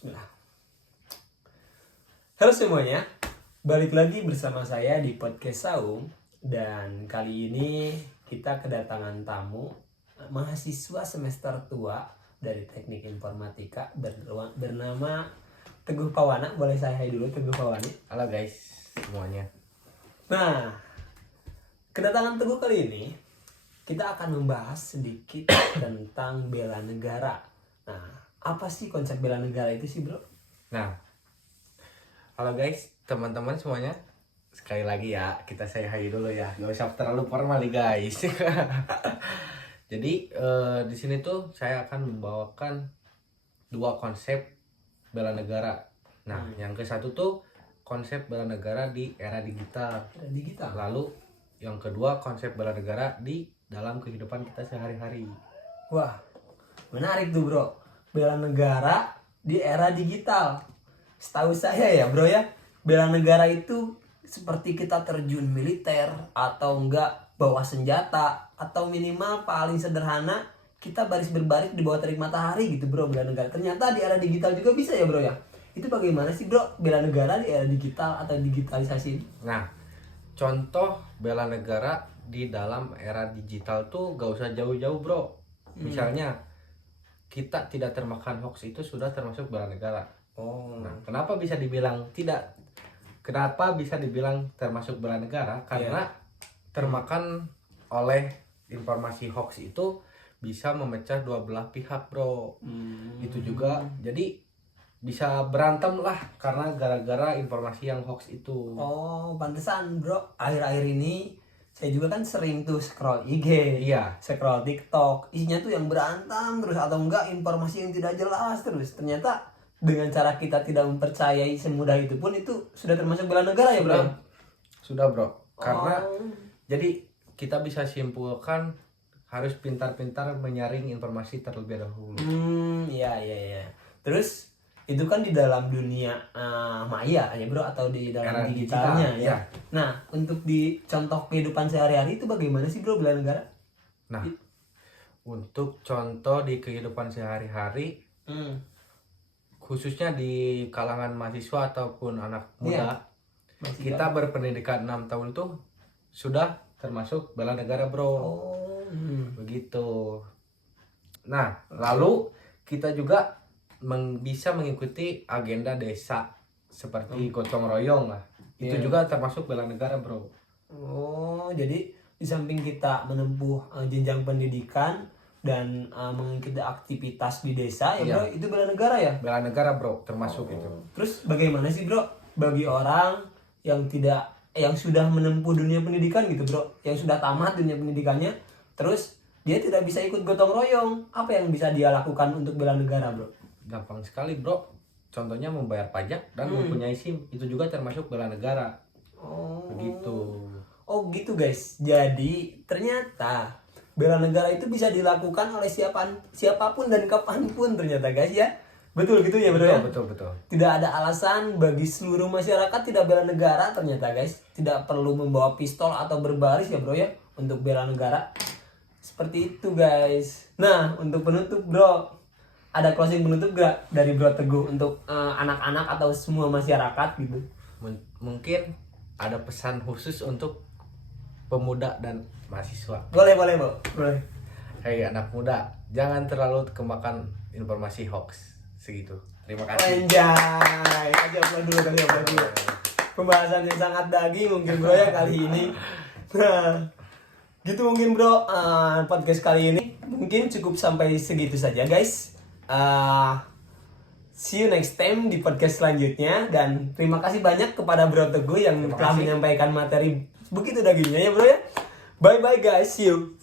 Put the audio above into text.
Bismillah. Halo semuanya, balik lagi bersama saya di podcast Saung. Dan kali ini kita kedatangan tamu mahasiswa semester tua dari Teknik Informatika bernama Teguh Pawana. Boleh saya hai dulu, Teguh Pawana. Halo guys semuanya. Nah, kedatangan Teguh kali ini kita akan membahas sedikit tentang bela negara. Nah, apa sih konsep bela negara itu sih, bro? Nah, halo guys teman-teman semuanya. Sekali lagi ya, kita say hi dulu ya. Gak usah terlalu formal nih guys. Jadi di sini tuh saya akan membawakan dua konsep bela negara. Nah, yang ke satu tuh konsep bela negara di era digital. Era digital. Lalu yang kedua konsep bela negara di dalam kehidupan kita sehari-hari. Wah, menarik tuh, bro. Bela negara di era digital. Setahu saya ya, bro ya, bela negara itu seperti kita terjun militer atau enggak bawa senjata, atau minimal paling sederhana kita baris berbaris di bawah terik matahari gitu, bro, bela negara. Ternyata di era digital juga bisa ya, bro ya. Itu bagaimana sih, bro, bela negara di era digital atau digitalisasi? Nah, contoh bela negara di dalam era digital tuh gak usah jauh-jauh, bro. Misalnya kita tidak termakan hoax itu sudah termasuk bela negara. Nah, kenapa bisa dibilang tidak? Kenapa bisa dibilang termasuk bela negara? Karena termakan oleh informasi hoax itu bisa memecah dua belah pihak, bro. Itu juga jadi bisa berantem lah karena gara-gara informasi yang hoax itu. Oh, pantesan, bro. Akhir-akhir ini saya juga kan sering tuh scroll IG, Iya. scroll TikTok, isinya tuh yang berantem terus atau enggak informasi yang tidak jelas terus. Ternyata dengan cara kita tidak mempercayai semudah itu pun itu sudah termasuk bela negara ya, bro? Sudah, bro. Karena jadi kita bisa simpulkan harus pintar-pintar menyaring informasi terlebih dahulu. Iya. Terus itu kan di dalam dunia maya ya, bro, atau di dalam Era digitalnya digital, ya. Nah, untuk di contoh kehidupan sehari-hari itu bagaimana sih, bro, bela negara? Nah, untuk contoh di kehidupan sehari-hari, khususnya di kalangan mahasiswa ataupun anak muda, kita berpendidikan 6 tahun itu sudah termasuk bela negara, bro. Begitu. Nah, lalu kita juga bisa mengikuti agenda desa seperti gotong royong lah. Itu juga termasuk bela negara, bro. Oh, jadi di samping kita menempuh jenjang pendidikan dan mengikuti aktivitas di desa ya, bro, itu bela negara ya? Bela negara, bro, termasuk itu. Terus bagaimana sih, bro, bagi orang yang sudah menempuh dunia pendidikan gitu, bro, yang sudah tamat dunia pendidikannya, terus dia tidak bisa ikut gotong royong, apa yang bisa dia lakukan untuk bela negara, bro? Gampang sekali, bro. Contohnya membayar pajak dan mempunyai SIM, itu juga termasuk bela negara. Begitu. Oh gitu, guys. Jadi ternyata bela negara itu bisa dilakukan oleh siapapun dan kapanpun ternyata, guys ya. Betul gitu ya, bro ya? Betul. Tidak ada alasan bagi seluruh masyarakat tidak bela negara ternyata, guys. Tidak perlu membawa pistol atau berbaris ya, bro ya, untuk bela negara. Seperti itu, guys. Nah, untuk penutup, bro, ada closing penutup gak dari Bro Teguh untuk anak-anak atau semua masyarakat gitu? Mungkin ada pesan khusus untuk pemuda dan mahasiswa. Boleh, Bro. Boleh. Hei anak muda, jangan terlalu kemakan informasi hoax. Segitu. Terima kasih. Anjay, aja dulu. Pembahasan yang sangat daging mungkin, bro ya, kali ini. Nah, gitu mungkin, bro, podcast kali ini mungkin cukup sampai segitu saja, guys. See you next time di podcast selanjutnya, dan terima kasih banyak kepada Bro Teguh yang telah menyampaikan materi begitu dagingnya ya, bro ya. Bye bye guys, see you.